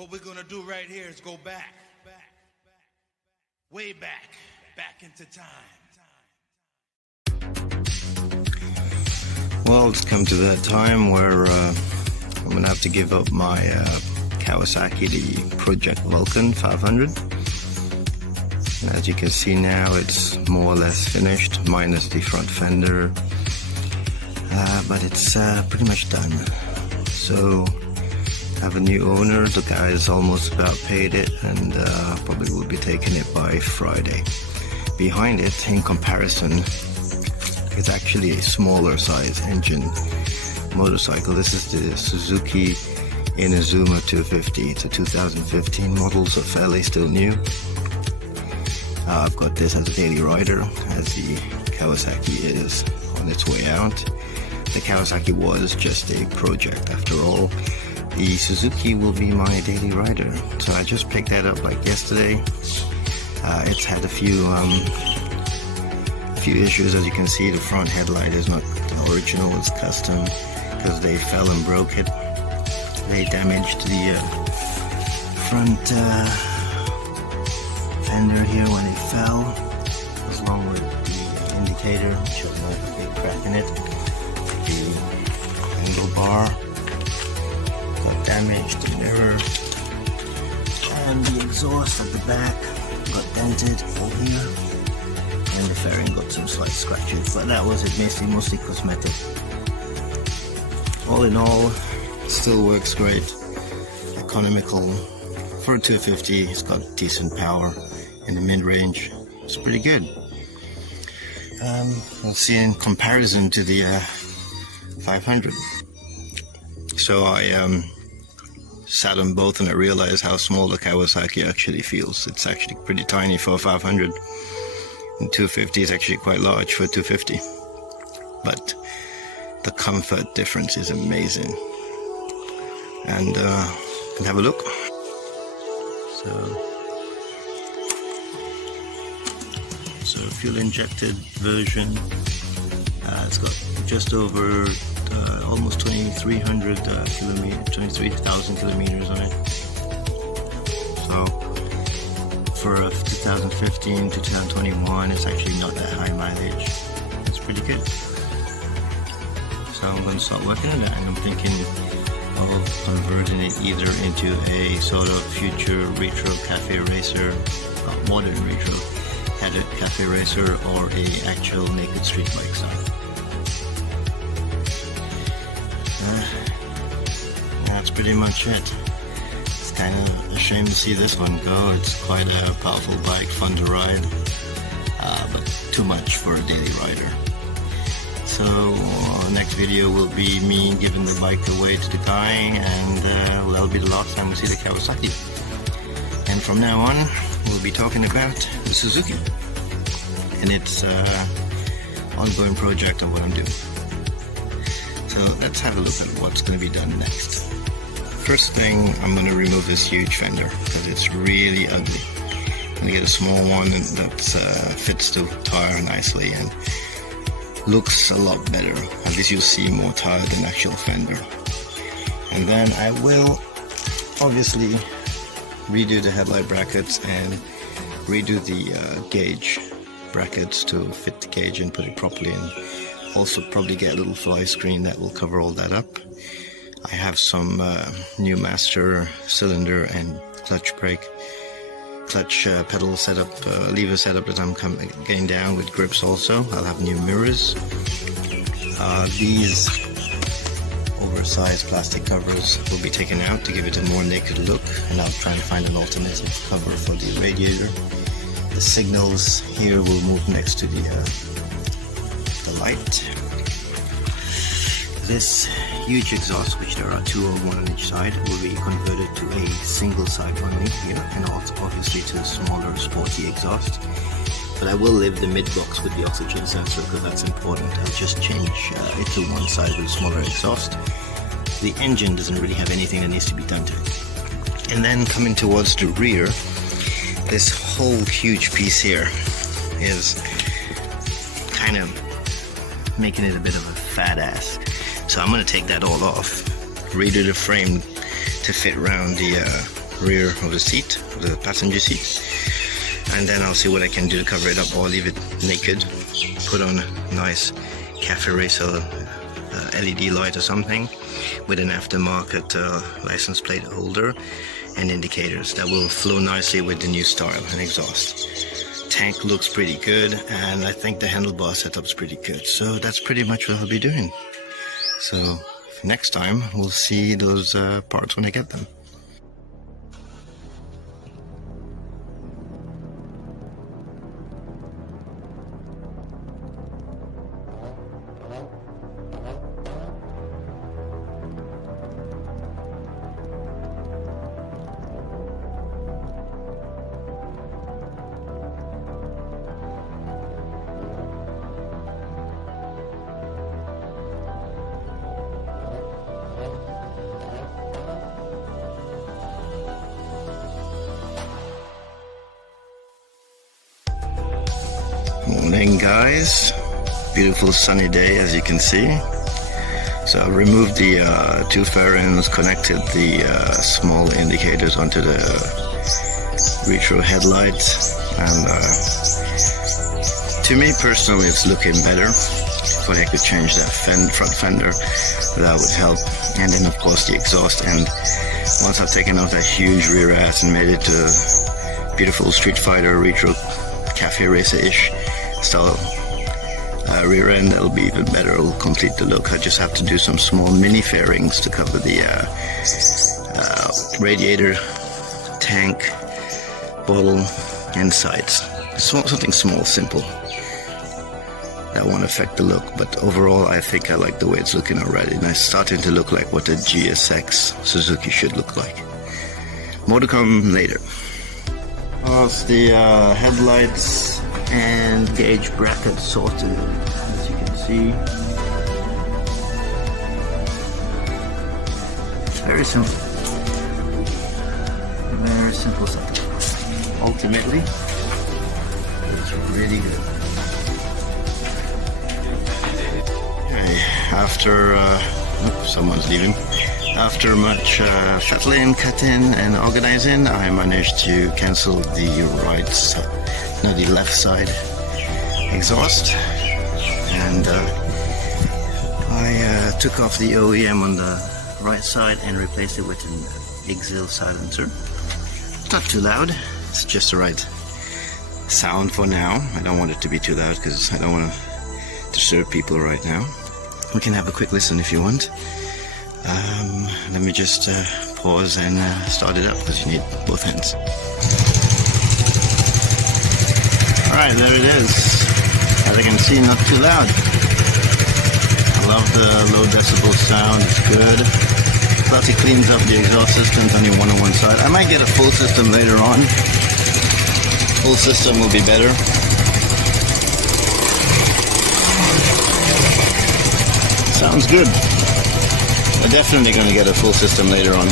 What we're gonna do right here is go back, way back into time. Well, it's come to that time where I'm gonna have to give up my Kawasaki, the Project Vulcan 500. As you can see now, it's more or less finished, minus the front fender, but it's pretty much done. So I have a new owner. The guy is almost about paid it, and probably will be taking it by Friday. Behind it, in comparison, it's actually a smaller size engine motorcycle. This is the Suzuki Inazuma 250. It's a 2015 model, so fairly still new. I've got this as a daily rider, as the Kawasaki is on its way out. The Kawasaki was just a project after all. The Suzuki will be my daily rider. So I just picked that up like yesterday. It's had a few issues. As you can see, the front headlight is not the original, it's custom, because they fell and broke it. They damaged the front fender here when it fell, along with the indicator, which has a big crack in it. The handlebar got damaged, the mirror, and the exhaust at the back got dented all here, and the fairing got some slight scratches, but that was it, mostly cosmetic. All in all, it still works great, economical. For a 250, it's got decent power in the mid-range. It's pretty good. You'll see in comparison to the 500. So I sat on both and I realized how small the Kawasaki actually feels. It's actually pretty tiny for a 500. And 250 is actually quite large for a 250. But the comfort difference is amazing. And you can have a look. So fuel injected version. It's got just over almost 2,300 kilometers, 23,000 kilometers on it. So for 2015 to 2021, it's actually not that high mileage. It's pretty good. So I'm going to start working on that, and I'm thinking of converting it either into a sort of future retro cafe racer, modern retro cafe racer, or a actual naked street bike style. That's pretty much it. It's kind of a shame to see this one go. It's quite a powerful bike, fun to ride, but too much for a daily rider. So next video will be me giving the bike away to the guy, and that'll be the last time we see the Kawasaki. And from now on, we'll be talking about the Suzuki and its ongoing project of what I'm doing. So let's have a look at what's going to be done next. First thing, I'm going to remove this huge fender because it's really ugly. I'm going to get a small one that fits the tire nicely and looks a lot better. At least you'll see more tire than actual fender. And then I will obviously redo the headlight brackets and redo the gauge brackets to fit the gauge and put it properly, and also probably get a little fly screen that will cover all that up. I have some new master cylinder and clutch pedal setup, lever setup that I'm getting down with grips also. I'll have new mirrors. These oversized plastic covers will be taken out to give it a more naked look, and I'll try and find an alternative cover for the radiator. The signals here will move next to the light. This huge exhaust, which there are two of one on each side, will be converted to a single side only here, and also obviously to a smaller sporty exhaust. But I will leave the mid box with the oxygen sensor because that's important. I'll just change it to one side with a smaller exhaust. The engine doesn't really have anything that needs to be done to it. And then coming towards the rear, this whole huge piece here is kind of making it a bit of a fat ass. So I'm going to take that all off, redo the frame to fit around the rear of the seat, of the passenger seat. And then I'll see what I can do to cover it up, or leave it naked. Put on a nice Cafe Racer LED light or something with an aftermarket license plate holder and indicators that will flow nicely with the new style and exhaust. Tank looks pretty good, and I think the handlebar setup's pretty good. So that's pretty much what I'll be doing. So next time we'll see those parts when I get them. Morning guys, beautiful sunny day as you can see. So I removed the two fairings, connected the small indicators onto the retro headlights, and to me personally it's looking better. If I could change that front fender, that would help. And then of course the exhaust, and once I've taken off that huge rear ass and made it to a beautiful Street Fighter retro Cafe Racer-ish style rear end, that'll be even better. It'll complete the look. I just have to do some small mini fairings to cover the radiator, tank, bottle, and sides. Something small, simple. That won't affect the look, but overall I think I like the way it's looking already, and it's starting to look like what a GSX Suzuki should look like. More to come later. It's the headlights and gauge bracket sorted, as you can see. Very simple. Very simple stuff. Ultimately, it's really good. Okay, after someone's leaving. After much fettling, cutting, and organizing, I managed to cancel the the left side exhaust, and I took off the OEM on the right side and replaced it with an Exil silencer. Not too loud, it's just the right sound for now. I don't want it to be too loud because I don't want to disturb people right now. We can have a quick listen if you want. Let me just pause and start it up, because you need both hands. Alright, there it is. As I can see, not too loud. I love the low decibel sound, it's good. Plus it cleans up the exhaust system, only one on one side. I might get a full system later on. Full system will be better. Sounds good. I'm definitely going to get a full system later on.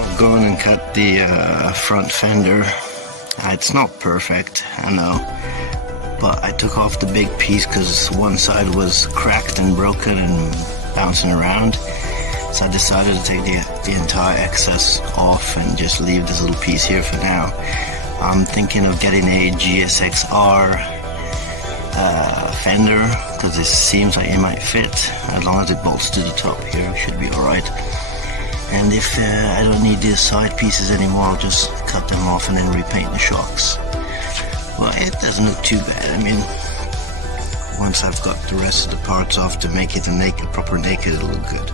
I've gone and cut the front fender. It's not perfect, I know, but I took off the big piece because one side was cracked and broken and bouncing around. So I decided to take the entire excess off and just leave this little piece here for now. I'm thinking of getting a GSX-R fender, because it seems like it might fit. As long as it bolts to the top here, it should be alright. And if I don't need these side pieces anymore, I'll just cut them off and then repaint the shocks. Well, it doesn't look too bad. I mean, once I've got the rest of the parts off to make it a proper naked, it'll look good.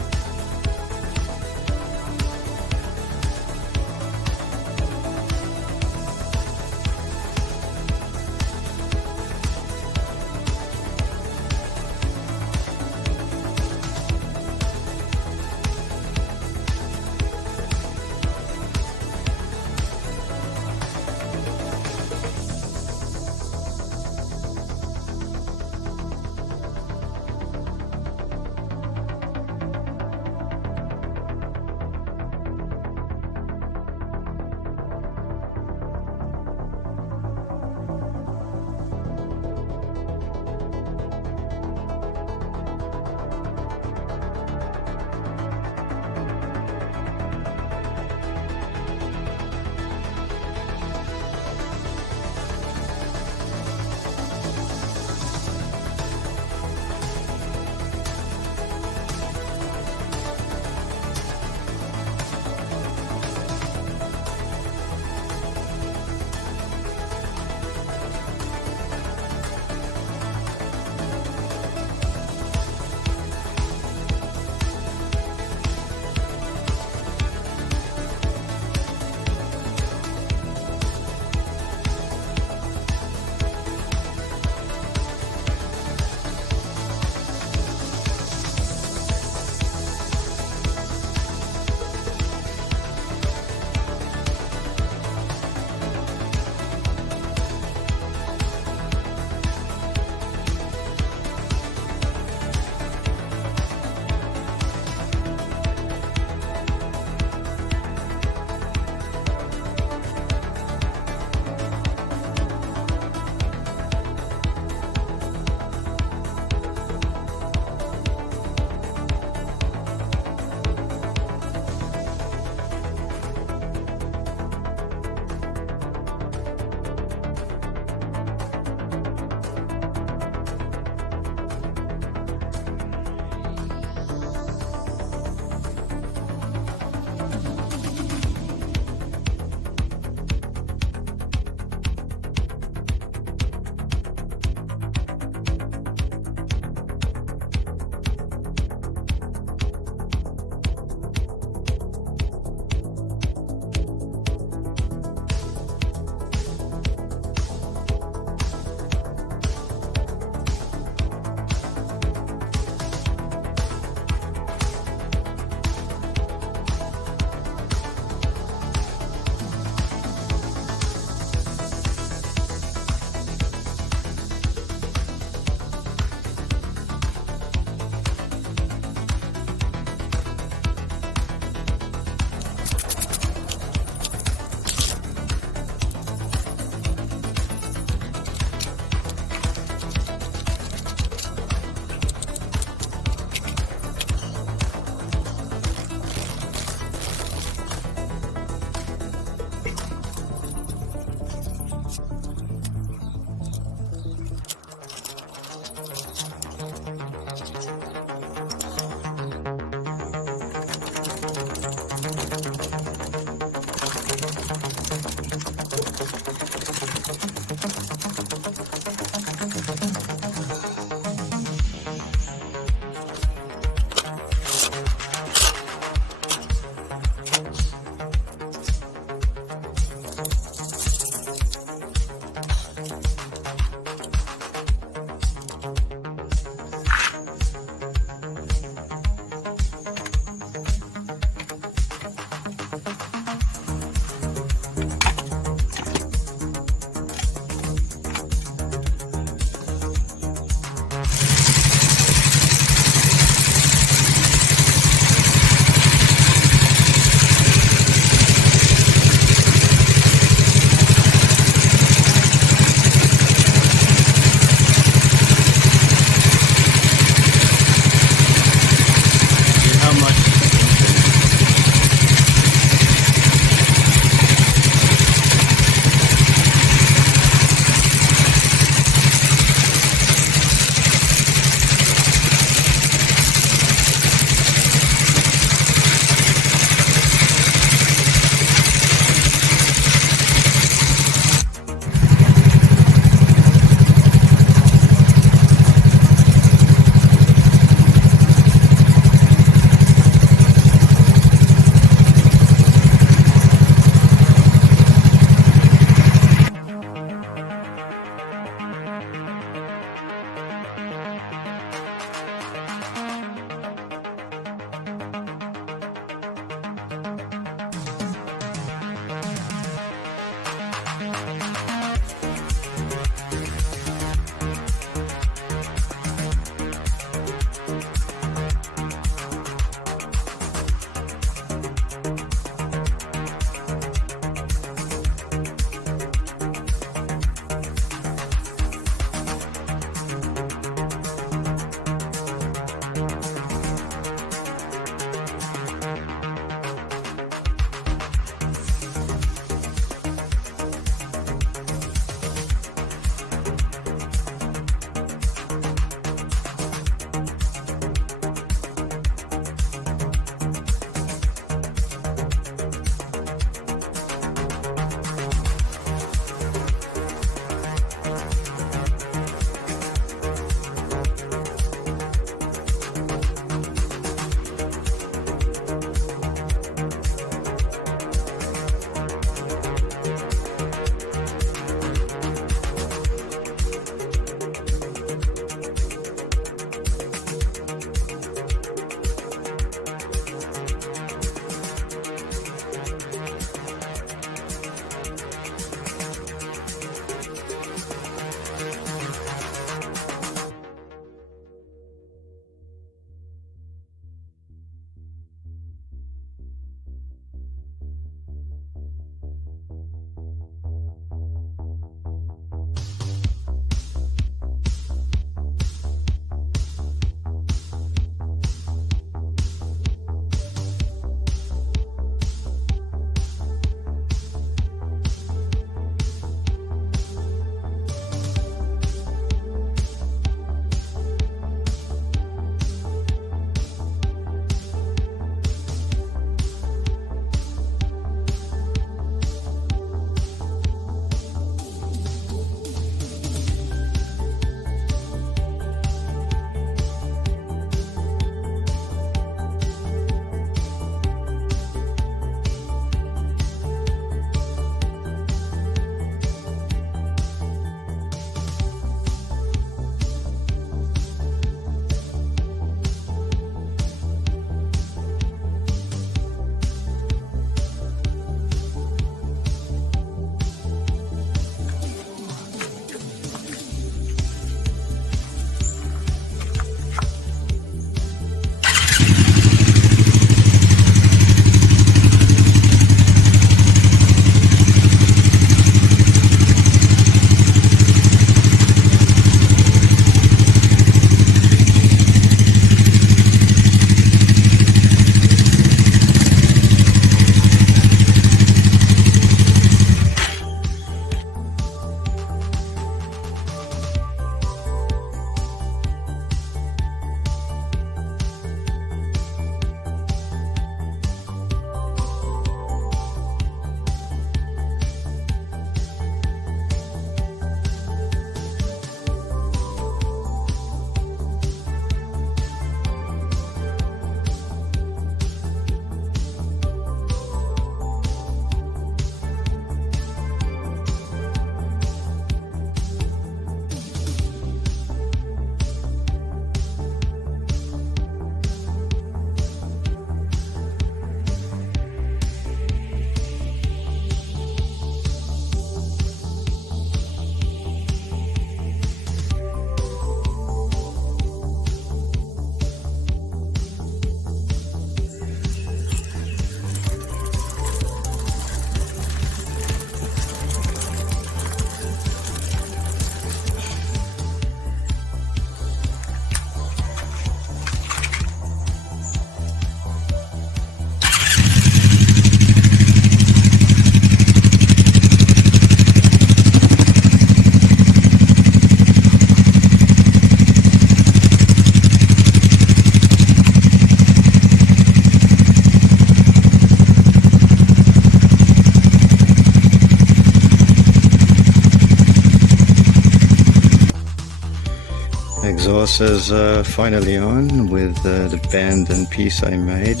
exhaust is finally on with the band and piece I made.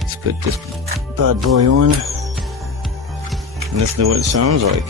Let's put this bad boy on and listen to what it sounds like.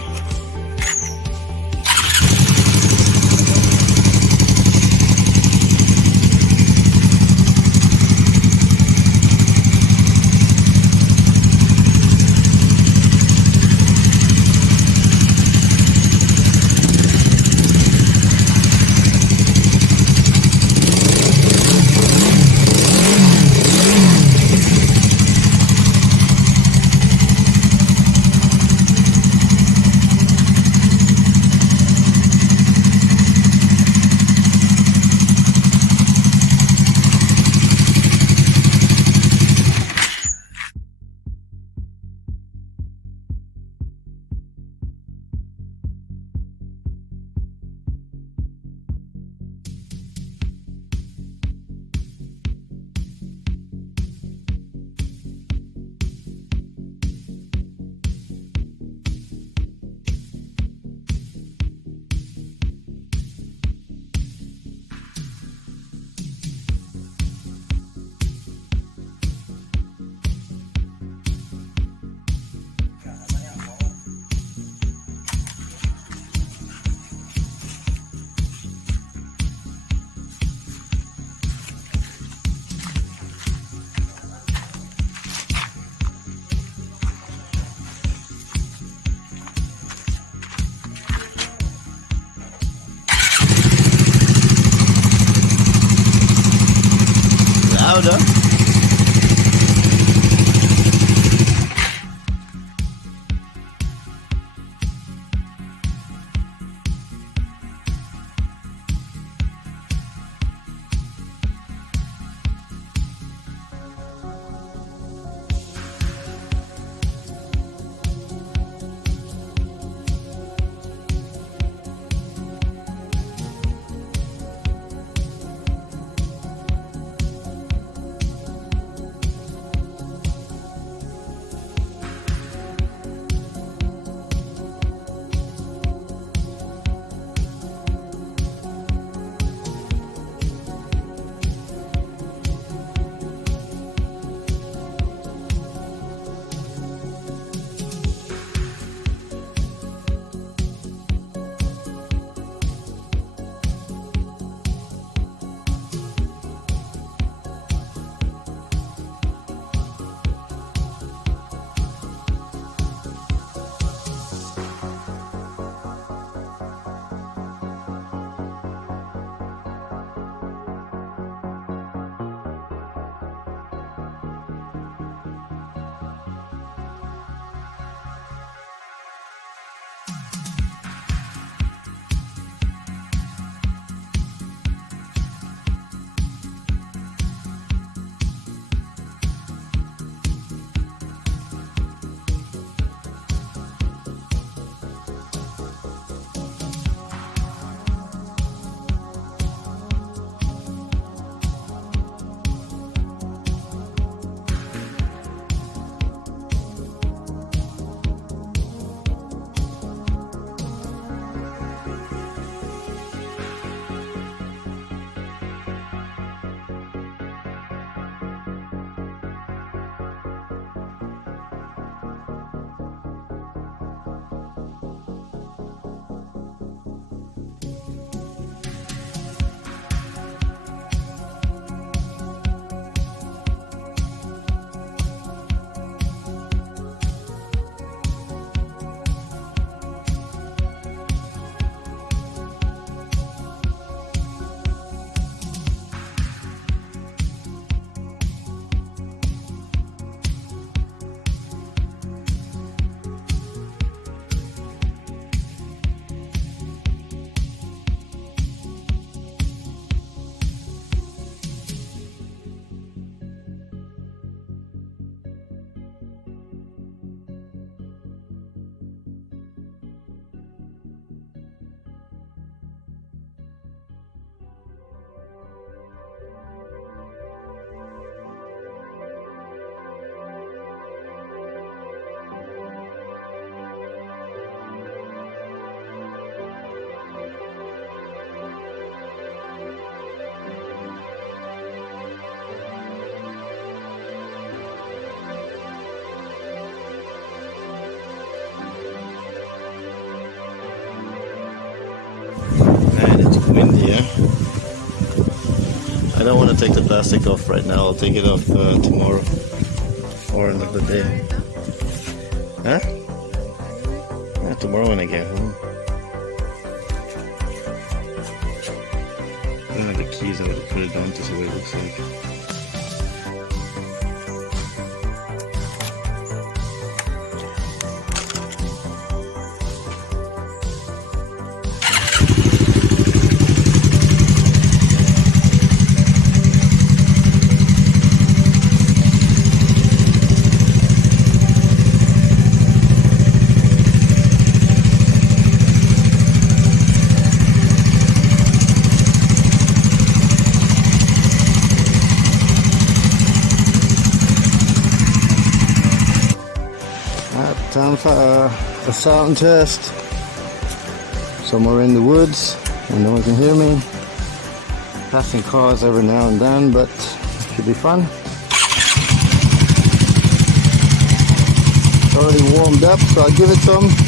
Louder. windy, yeah? I don't want to take the plastic off right now. I'll take it off tomorrow or another day. Huh? Yeah, tomorrow when I get home. I don't have the keys. I would have put it on to see what it looks like. Time for a sound test. Somewhere in the woods, and no one can hear me. Passing cars every now and then, but it should be fun. It's already warmed up, so I'll give it some.